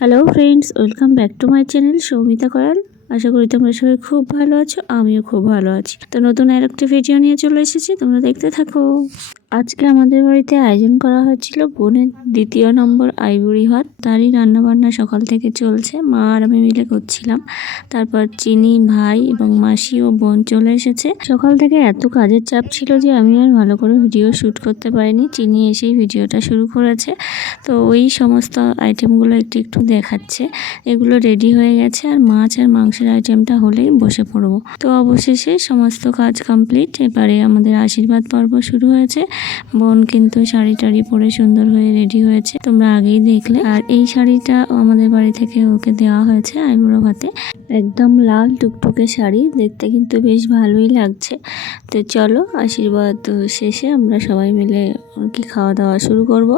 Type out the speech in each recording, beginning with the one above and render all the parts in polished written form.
Hello friends, welcome back to my channel Soumita Koyal. আশা করি তোমরা সবাই খুব ভালো আছো, আমিও খুব ভালো আছি। তো নতুন আরেকটি ভিডিও নিয়ে চলে এসেছি, তোমরা দেখতে থাকো। আজকে আমাদের বাড়িতে আয়োজন করা হয়েছিল বোনের দ্বিতীয় নম্বর আইবুড়ি ভাত। তারই রান্নাবান্না সকাল থেকে চলছে, মা আর আমি মিলে করছিলাম। তারপর চিনি, ভাই এবং মাসি ও বোন চলে এসেছে। সকাল থেকে এত কাজের চাপ ছিল যে আমি আর ভালো করে ভিডিও শ্যুট করতে পারিনি। চিনি এসেই ভিডিওটা শুরু করেছে, তো ওই সমস্ত আইটেমগুলো একটু একটু দেখাচ্ছে। এগুলো রেডি হয়ে গেছে, আর মাছ আর মাংসের আইটেমটা হলেই বসে পড়বো। তো অবশেষে সমস্ত কাজ কমপ্লিট। এবারে আমাদের আশীর্বাদ পর্ব শুরু হয়েছে। বোন কিন্তু শাড়ি টাড়ি পরে সুন্দর হয়ে রেডি হয়েছে, তোমরা আগেই দেখলে। আর এই শাড়িটা আমাদের বাড়ি থেকে ওকে দেওয়া হয়েছে আইবুড়ো ভাতে। একদম লাল টুকটুকে শাড়ি, দেখতে কিন্তু বেশ ভালোই লাগছে। তো চলো, আশীর্বাদ শেষে আমরা সবাই মিলে কি খাওয়া দাওয়া শুরু করব,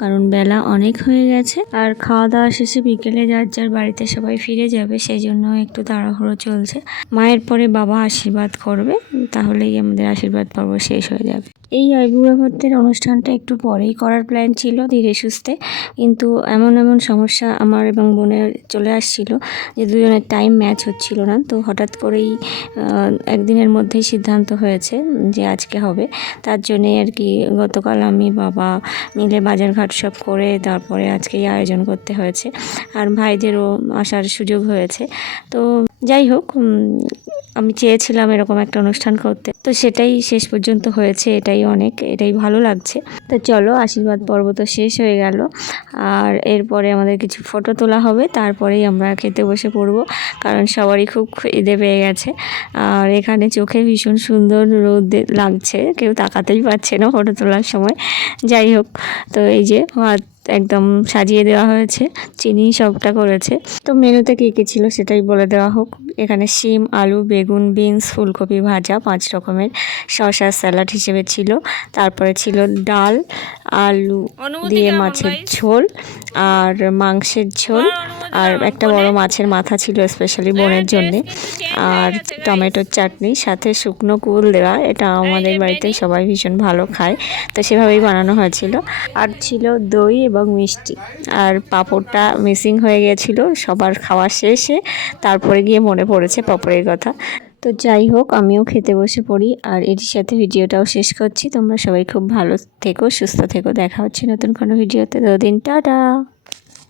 কারণ বেলা অনেক হয়ে গেছে। আর খাওয়া দাওয়া শেষে বিকেলে যার যার বাড়িতে সবাই ফিরে যাবে, সেই জন্য একটু তাড়াহুড়ো চলছে। মায়ের পরে বাবা আশীর্বাদ করবে, তাহলেই আমাদের আশীর্বাদ পর্ব শেষ হয়ে যাবে। এই আইবুড়ো ভাতের অনুষ্ঠানটা একটু পরেই করার প্ল্যান ছিল, ধীরে সুস্থে, কিন্তু এমন সমস্যা আমার এবং বোনের চলে আসছিল যে দুজনের টাইম ম্যাচ হচ্ছিল না। তো হঠাৎ করেই একদিনের মধ্যেই সিদ্ধান্ত হয়েছে যে আজকে হবে। তার জন্যে আর কি গতকাল আমি বাবা মিলে বাজারঘাট সব করে তারপরে আজকেই আয়োজন করতে হয়েছে। আর ভাইদেরও আসার সুযোগ হয়েছে। তো যাই হোক, আমি চেয়েছিলাম এরকম একটা অনুষ্ঠান করতে, তো সেটাই শেষ পর্যন্ত হয়েছে। এটাই অনেক, এটাই ভালো লাগছে। তো চলো, আশীর্বাদ পর্ব তো শেষ হয়ে গেল, আর এরপরে আমাদের কিছু ফটো তোলা হবে, তারপরেই আমরা খেতে বসে পড়বো, কারণ সবারই খুব খিদে পেয়ে গেছে। আর এখানে চোখে ভীষণ সুন্দর রোদ লাগছে, কেউ তাকাতেই পারছে না ফটো তোলার সময়। যাই হোক, তো এই যে ভাত একদম সাজিয়ে দেওয়া হয়েছে, চিনি সবটা করেছে। তো মেনুতে কী কী ছিল সেটাই বলে দেওয়া হোক। এখানে শিম, আলু, বেগুন, বিনস, ফুলকপি ভাজা, 5 রকমের, শসা স্যালাড হিসেবে ছিল। তারপরে ছিল ডাল, আলু দিয়ে মাছের ঝোল, আর মাংসের ঝোল, আর একটা বড় মাছের মাথা ছিল স্পেশালি বোনের জন্যে, আর টমেটোর চাটনি, সাথে শুকনো কুল দেওয়া। এটা আমাদের বাড়িতে সবাই ভীষণ ভালো খায়, তো সেভাবেই বানানো হয়েছিল। আর ছিল দই এবং মিষ্টি, আর পাঁপড়টা মিসিং হয়ে গিয়েছিল সবার খাওয়া শেষে, তারপরে গিয়ে মনে পড়েছে পাঁপড়ের কথা। তো যাই হোক, আমিও খেতে বসে পড়ি, আর এর সাথে ভিডিওটাও শেষ করছি। তোমরা সবাই খুব ভালো থেকো, সুস্থ থেকো, দেখা হচ্ছে নতুন কোনো ভিডিওতে। ততদিন টাটা।